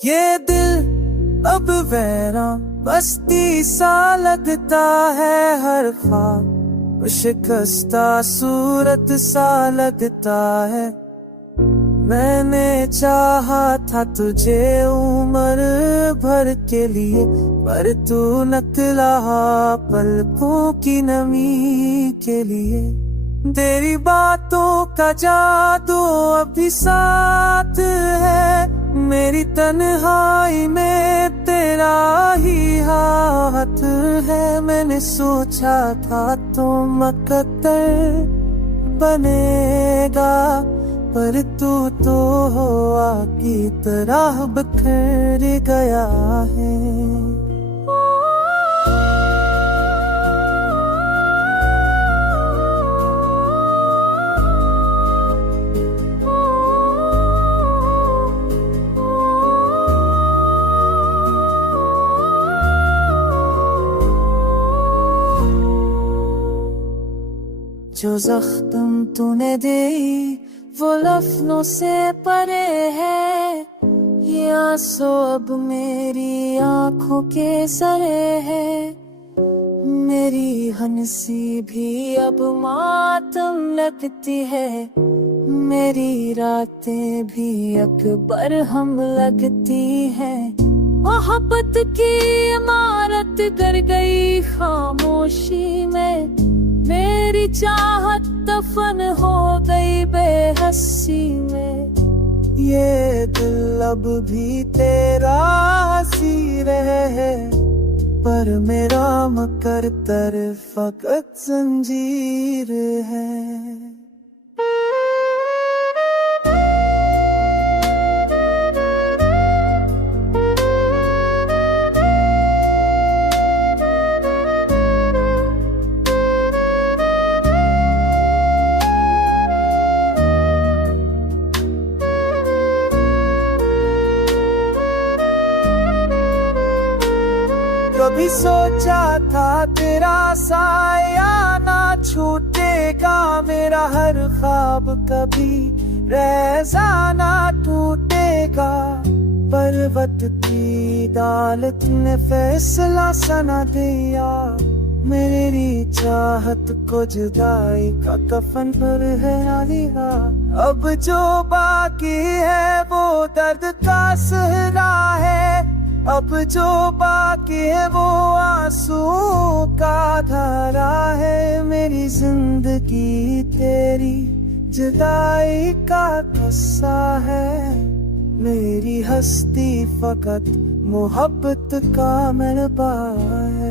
ये दिल अब वैरान बस्ती सा लगता है, हर ख्वाब शिकस्ता सूरत सा लगता है। मैंने चाहा था तुझे उम्र भर के लिए, पर तू निकला पलकों की नमी के लिए। तेरी बातों का जादू अभी साथ है, मेरी तन्हाई में तेरा ही हाथ है। मैंने सोचा था तो मुकद्दर बनेगा, पर तू तो आग की तरह बिखर गया है। जो जख्म तूने दी वो लफ्ज़ों से परे है, ये आंसू अब मेरी आंखों के सरे है। मेरी हंसी भी अब मातम लगती है, मेरी रातें भी अकबर हम लगती है। मोहब्बत की इमारत गिर गई खामोशी में, मेरी चाहत दफन हो गई बेहसी में। ये दिल अब भी तेरा हंसी रहे, पर मेरा मुकद्दर फकत जंजीर है। कभी सोचा था तेरा साया ना छूटेगा, मेरा हर ख्वाब कभी रज़ा ना टूटेगा। पर्वत की अदालत ने फैसला सुना दिया, मेरी चाहत को जुदाई का कफन पर है दिया। अब जो बाकी है वो दर्द का सहरा है, अब जो बाकी है वो आंसू का धारा है। मेरी जिंदगी तेरी जुदाई का किस्सा है, मेरी हस्ती फकत मोहब्बत का मलबा है।